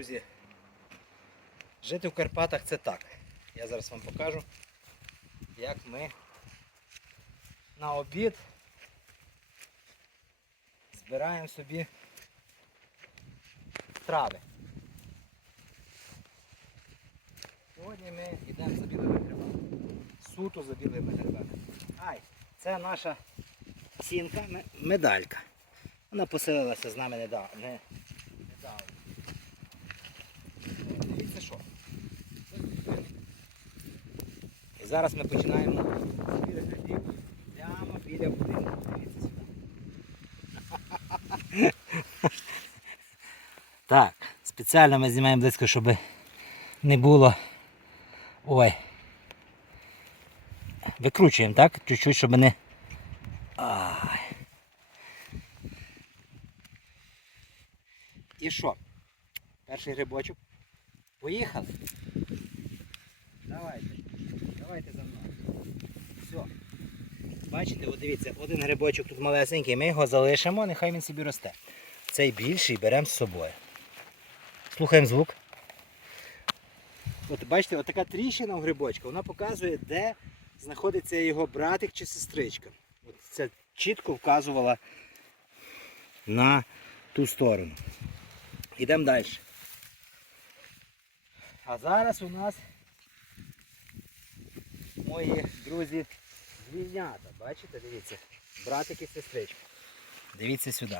Друзі, жити в Карпатах це так. Я зараз вам покажу, як ми на обід збираємо собі трави. Сьогодні ми йдемо за білими грибами. Суто за білими грибами. Ай, це наша сінка, медалька. Вона поселилася з нами недавно. О, Дивіться що. І зараз ми починаємо прямо біля будинку. Дивіться сюди. Так, спеціально ми знімаємо близько, щоб не було. Ой. Викручуємо, так? Чуть-чуть, щоб не. Ай. І що? Перший грибочок. Поїхали. Давайте. Давайте за мною. Все. Бачите, от дивіться, один грибочок тут малесенький, ми його залишимо, нехай він собі росте. Цей більший беремо з собою. Слухаємо звук. От бачите, от тріщина у грибочка, вона показує, де знаходиться його братик чи сестричка. От це чітко вказувала на ту сторону. Йдемо далі. А зараз у нас мої друзі двійнята. Бачите, дивіться. Братик і сестричка. Дивіться сюди.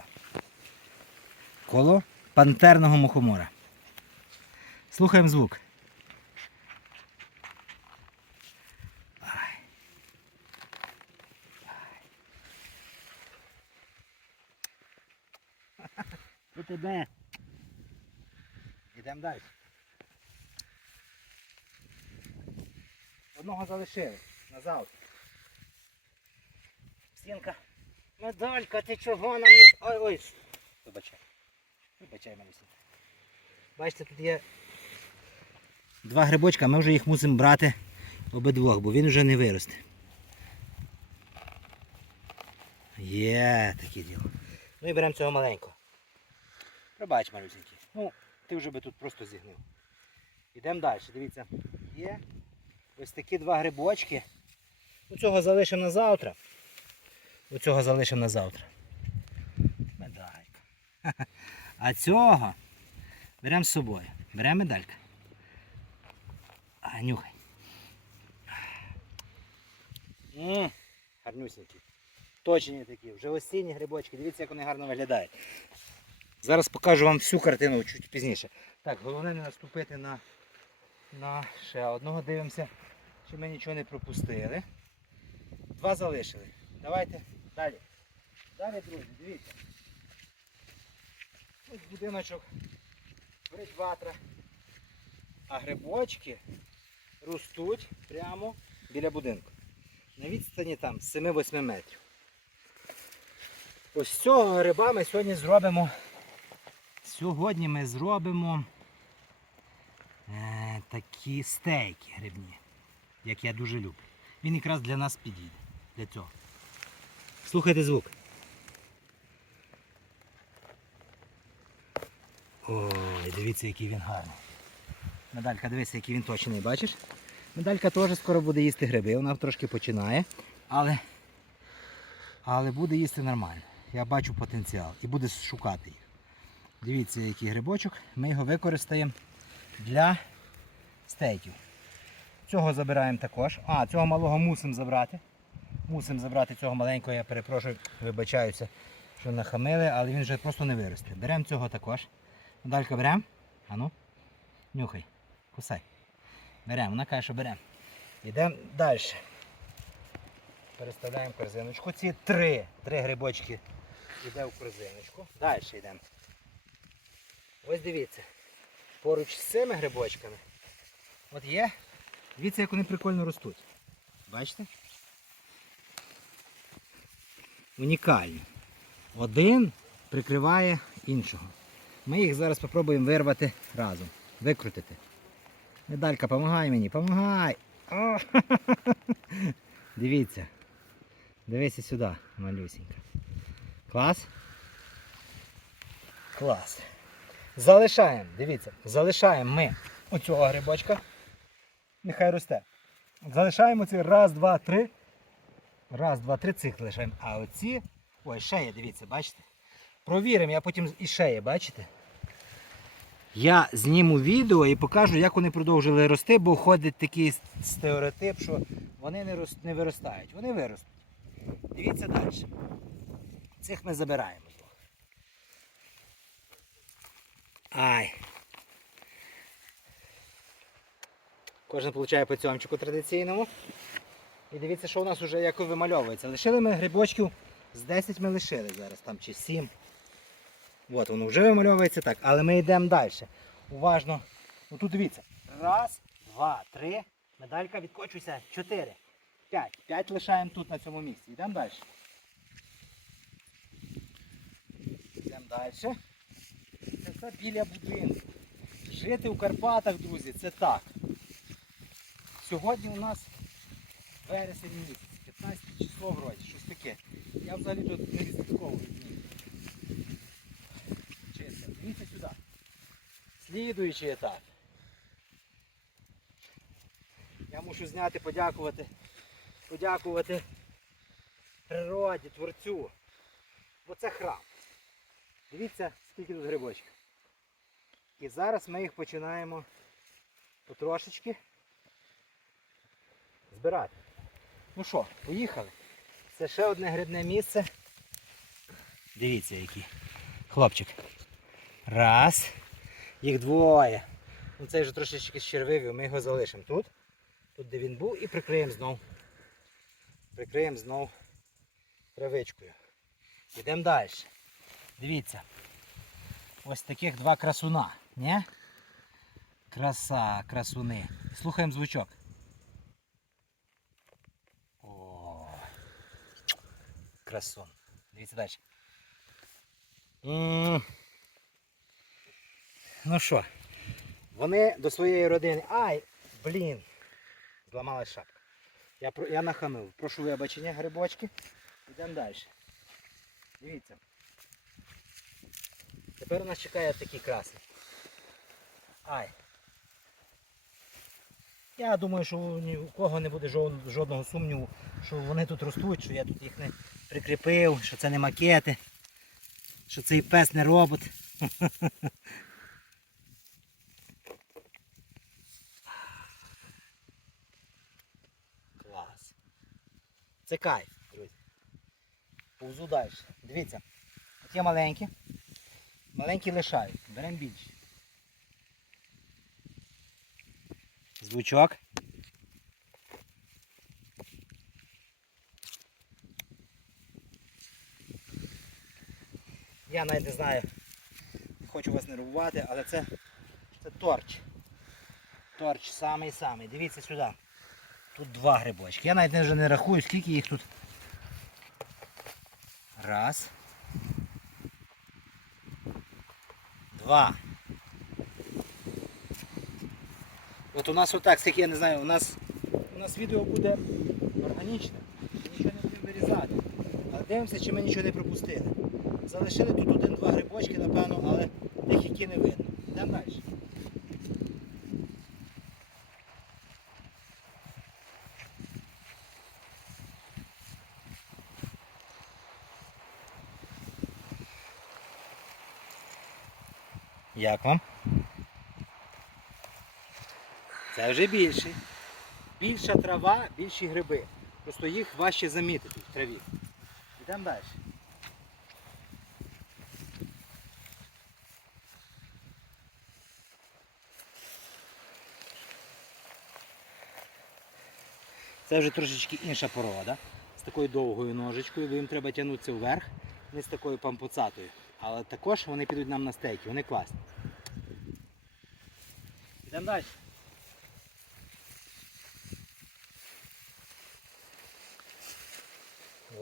Коло пантерного мухомора. Слухаємо звук. Тебе. Йдемо далі. Одного залишили. На завтра. Стінка. Медалька, ти чого нам. Ой, ой. Вибачай. Вибачай мене. Бачите, тут є два грибочка, ми вже їх мусимо брати обидвох, бо він вже не виросте. Є таке діло. Ну і беремо цього маленького. Пробач, малюсенький. Ну, ти вже би тут просто зігнив. Йдемо далі. Дивіться, є ось такі два грибочки. Ну, цього залишимо на завтра. Оцього залишимо на завтра. Медалька. А цього беремо з собою. Беремо медалька. А, нюхай. М, Гарнюсінькі. Точні такі. Вже осінні грибочки. Дивіться, як вони гарно виглядають. Зараз покажу вам всю картину чуть пізніше. Так, головне не наступити на, на ще одного. Дивимося, чи ми нічого не пропустили. Два залишили. Давайте далі. Далі, друзі, дивіться. Ось будиночок бритватра. А грибочки ростуть прямо біля будинку. На відстані там 7-8 метрів. Ось з цього гриба ми сьогодні зробимо. Сьогодні ми зробимо е, такі стейки грибні, як я дуже люблю. Він якраз для нас підійде. Для цього. Слухайте звук. Ой, дивіться, який він гарний. Медалька, дивися, який він точний, бачиш? Медалька теж скоро буде їсти гриби, вона трошки починає, але, але буде їсти нормально. Я бачу потенціал і буде шукати їх. Дивіться, який грибочок. Ми його використаємо для стейків. Цього забираємо також. А, цього малого мусимо забрати. Мусимо забрати цього маленького, я перепрошую, вибачаюся, що нахамили, але він вже просто не виросте. Беремо цього також. Далька беремо. Ану, нюхай, кусай. Беремо, вона каже, що беремо. Йдемо далі. Переставляємо корзиночку. Ці три, три грибочки йде в корзиночку. Далі йдемо. Ось дивіться. Поруч з цими грибочками. От є. Дивіться, як вони прикольно ростуть. Бачите? Унікальні. Один прикриває іншого. Ми їх зараз спробуємо вирвати разом. Викрутити. Медалька, помагай мені, помагай! О! Дивіться. Дивися сюди, малюсенька. Клас? Клас. Залишаємо, дивіться, залишаємо ми оцього грибочка. Нехай росте. Залишаємо ці раз, два, три. Раз, два, три цих лишаємо. А оці. Ой, є, дивіться, бачите? Провіримо, я потім і ще бачите? Я зніму відео і покажу, як вони продовжили рости, бо ходить такий стереотип, що вони не, рос- не виростають. Вони виростуть. Дивіться далі. Цих ми забираємо. Ай. Кожен получає по цьомчику традиційному. І дивіться, що у нас вже як вимальовується. Лишили ми грибочків, з 10 ми лишили зараз, там чи 7. От воно вже вимальовується так, але ми йдемо далі. Уважно. Ну тут дивіться. Раз, два, три. Медалька відкочуйся. Чотири. П'ять. П'ять лишаємо тут на цьому місці. Йдемо далі. Йдемо далі. Це біля будинку. Жити у Карпатах, друзі, це так. Сьогодні у нас вересень місяць, 15 число вроді, щось таке. Я взагалі тут не відслідковую дні. Чисто. Дивіться сюди. Слідуючий етап. Я мушу зняти, подякувати. Подякувати природі, творцю. Бо це храм. Дивіться, скільки тут грибочків. І зараз ми їх починаємо потрошечки збирати. Ну що, поїхали. Це ще одне грибне місце. Дивіться який. Хлопчик. Раз. Їх двоє. Ну цей вже трошечки щервивий, ми його залишимо тут. Тут де він був і прикриємо знов. Прикриємо знов травичкою. Йдемо далі. Дивіться. Ось таких два красуна. Не? Краса, красуни. Слухаємо звучок. Красун. Дивіться далі. Ну що, вони до своєї родини. Ай, блін. Зламала шапка. Я, я нахамив. Прошу вибачення, грибочки. Йдемо далі. Дивіться. Тепер нас чекає такі краси. Ай. Я думаю, що ні у кого не буде жодного сумніву, що вони тут ростуть, що я тут їх не прикріпив, що це не макети, що цей пес не робот. Клас. Це кайф, друзі. Повзу далі. Дивіться. От є маленькі. Маленькі лишають. Беремо більші. Звучок. Я навіть не знаю, хочу вас нервувати, але це, це торч. Торч самий-самий. Дивіться сюди. Тут два грибочки. Я навіть вже не рахую, скільки їх тут. Раз. Два. От у нас отак, скільки я не знаю, у нас, у нас відео буде органічне, нічого не будемо вирізати. Але дивимося, чи ми нічого не пропустили. Залишили тут один-два грибочки, напевно, але тих, які не видно. Йдемо далі. Як вам? Це вже більше. Більша трава, більші гриби. Просто їх важче замітити в траві. Йдемо далі. Це вже трошечки інша порода. З такою довгою ножичкою, бо їм треба тягнутися вверх, не з такою пампуцатою. Але також вони підуть нам на стейки, вони класні. Йдемо далі.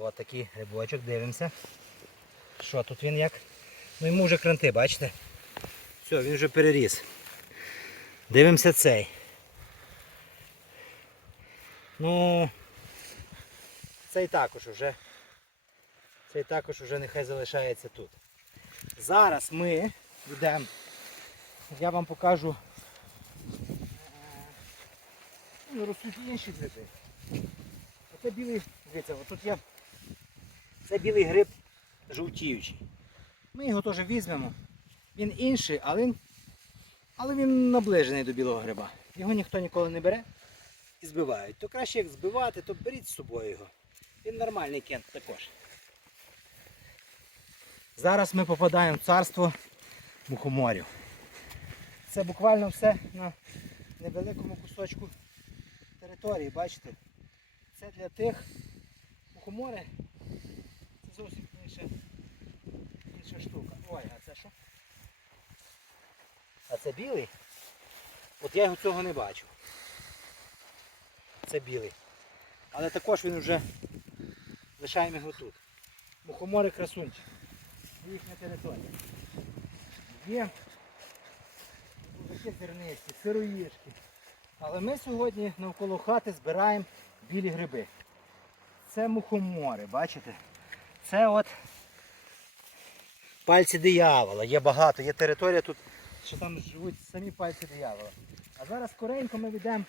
Ось такий грибочок, дивимося. Що тут він як? Ну йому вже кранти, бачите? Все, він вже переріс. Дивимося цей. Ну цей також вже. Цей також вже нехай залишається тут. Зараз ми йдемо я вам покажу е, ну, ростуть інші гриби. Оце білий, дивіться, тут є це білий гриб жовтіючий. Ми його теж візьмемо. Він інший, але він, але він наближений до білого гриба. Його ніхто ніколи не бере і збивають. То краще як збивати, то беріть з собою його. Він нормальний кент також. Зараз ми попадаємо в царство мухоморів. Це буквально все на невеликому кусочку території, бачите? Це для тих мухомори. Це зовсім інша, інша штука. Ой, а це що? А це білий? От я його цього не бачу. Це білий. Але також він вже лишаємо його тут. Мухомори красунчик. Їхня територія. Є зернисті, сироїшки. Але ми сьогодні навколо хати збираємо білі гриби. Це мухомори, бачите? Це от пальці диявола. Є багато, є територія тут, що там живуть самі пальці диявола. А зараз скоренько ми йдемо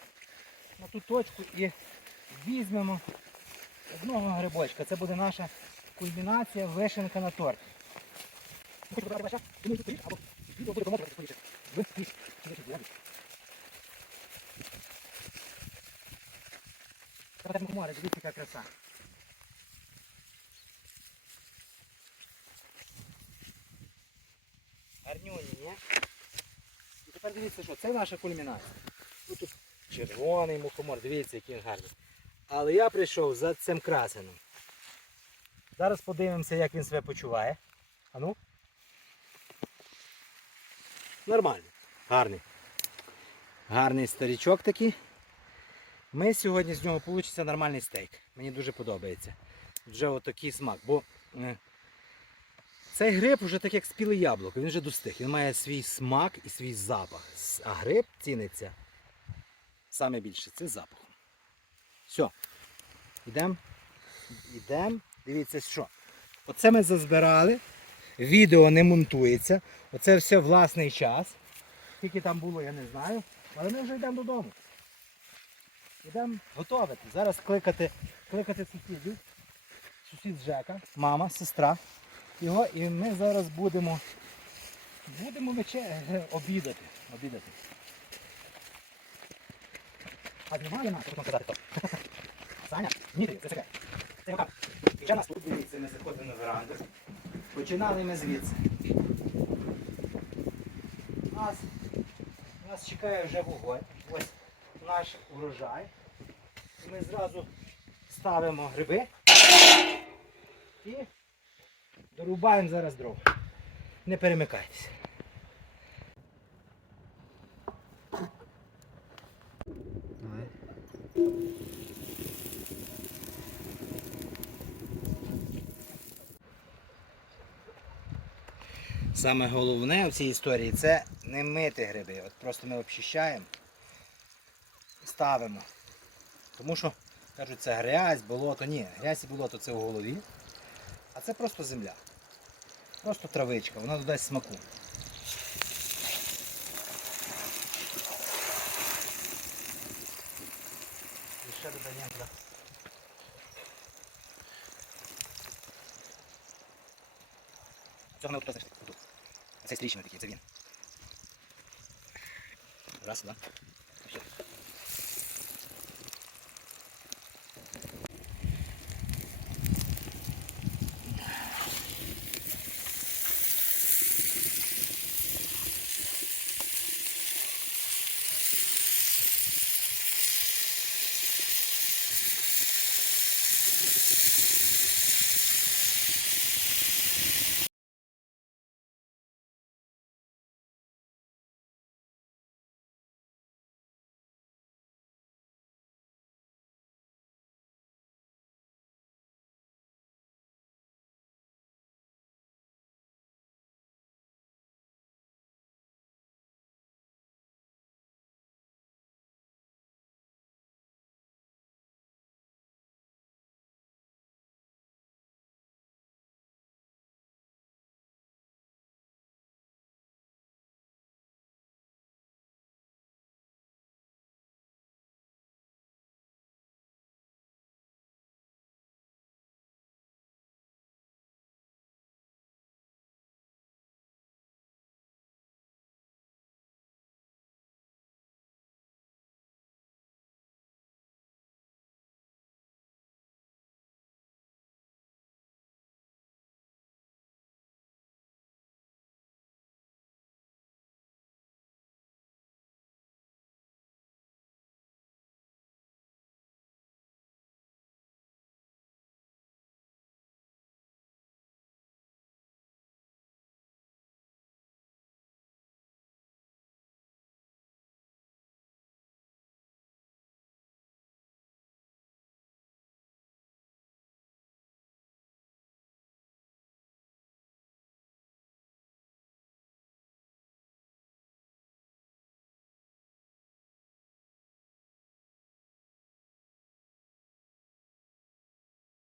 на ту точку і візьмемо одного грибочка. Це буде наша кульмінація, вишенка на торт. Мухомори, дивіться, яка краса. Гарнюні, ні? І тепер дивіться, що це наша кульмінація. Тут червоний мухомор, дивіться, який він гарний. Але я прийшов за цим красеним. Зараз подивимося, як він себе почуває. А ну? Нормально. Гарний. Гарний старічок такий. Ми сьогодні з нього вийде нормальний стейк. Мені дуже подобається. Вже отакий смак. Бо е, цей гриб вже так як спіле яблуко, він вже достиг. Він має свій смак і свій запах. А гриб ціниться саме більше це запахом. Все. Йдемо. Йдемо. Дивіться, що. Оце ми зазбирали. Відео не монтується. Оце все власний час. Скільки там було, я не знаю. Але ми вже йдемо додому. Йдемо готувати. Зараз кликати, кликати сусідів. Сусід Жека, мама, сестра. Його і ми зараз будемо будемо вече... обідати. обідати. А немає нас, можна сказати то. Саня, Дмитрий, зачекай. Це яка? Вже нас тут дивіться, ми заходимо на веранду. Починали ми звідси. Нас, нас чекає вже вогонь. Ось наш урожай. Ми зразу ставимо гриби і дорубаємо зараз дров. Не перемикайтеся. Саме головне в цій історії це не мити гриби. От просто ми обчищаємо, ставимо. Тому що, кажуть, це грязь, болото. Ні, грязь і болото це у голові. А це просто земля. Просто травичка, вона додасть смаку. І ще додаємо. Цього не. Це стрічний такий, це він. Раз, два.